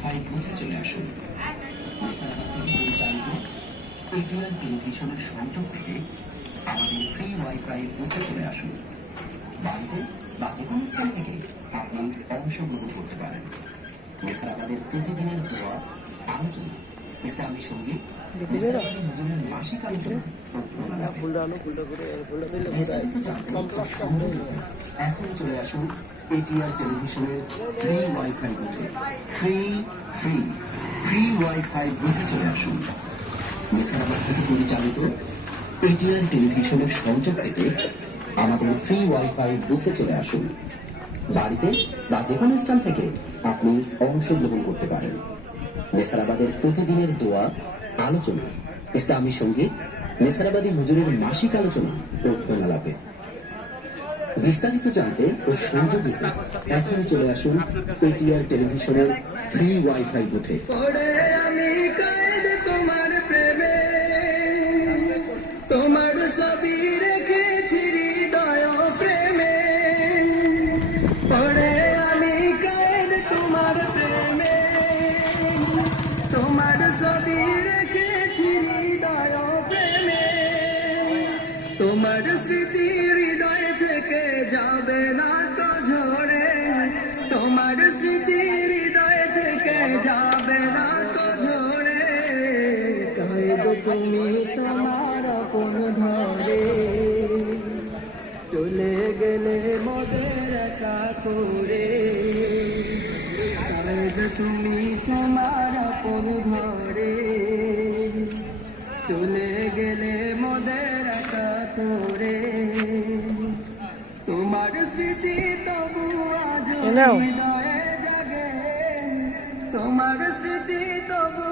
Wifi বুথে চলে আসুন। নেসারাবাদ থেকে পরিচালিত এটিআর টেলিভিশনের সংযোগ পেতে আমাদের ফ্রি ওয়াইফাই বুথে চলে আসুন। বাড়িতে বা যে কোনো স্থান থেকে আপনি অংশগ্রহণ করতে পারেন। নেসারাবাদের প্রতিদিনের দোয়া, আলোচনা, ইসলামী সঙ্গীত, নেসারাবাদী হুজুরের মাসিক আলোচনা বিস্তারিত জানতে সংযোগ দিতে এখনই চলে আসুন এটিআর টেলিভিশনের ফ্রি ওয়াইফাই বুথে। ফ্রি ফ্রি ফ্রি ওয়াইফাই বুথে চলে আসুন। নেসারাবাদ থেকে পরিচালিত এটিআর টেলিভিশনের সংযোগ পেতে আমাদের ফ্রি ওয়াইফাই বুথে চলে আসুন। বাড়িতে বা যে কোনো স্থান থেকে আপনি অংশগ্রহণ করতে পারেন। নেসারাবাদের প্রতিদিনের দোয়া, আলোচনা, ইসলামী সঙ্গীত, নেসারাবাদী হুজুরের মাসিক আলোচনা ও ফোনালাপে বিস্তারিত জানতে ও সংযোগ দিতে এখনই চলে আসুন এটিআর টেলিভিশনের ফ্রি ওয়াইফাই বুথে। তোমার ছবি রেখেছি হৃদয় প্রেমে, পড়ে আমি কায়েদ তোমার প্রেমে। তোমার ছবি রেখেছি হৃদয় প্রেমে, তোমার স্মৃতি হৃদয় থেকে যাবে না তো ঝরে। তোমার স্মৃতি হৃদয় থেকে যাবে না তো ঝরে। কায়েদ তুমি তোমার আপন ঘরে, চলে গেলে মোদের একা করে। কায়েদ তুমি তোমার আপন ঘরে, চলে গেলে মোদের একা করে। তোমার স্মৃতি তবু আজ হৃদয়ে জাগে, তোমার স্মৃতি তবু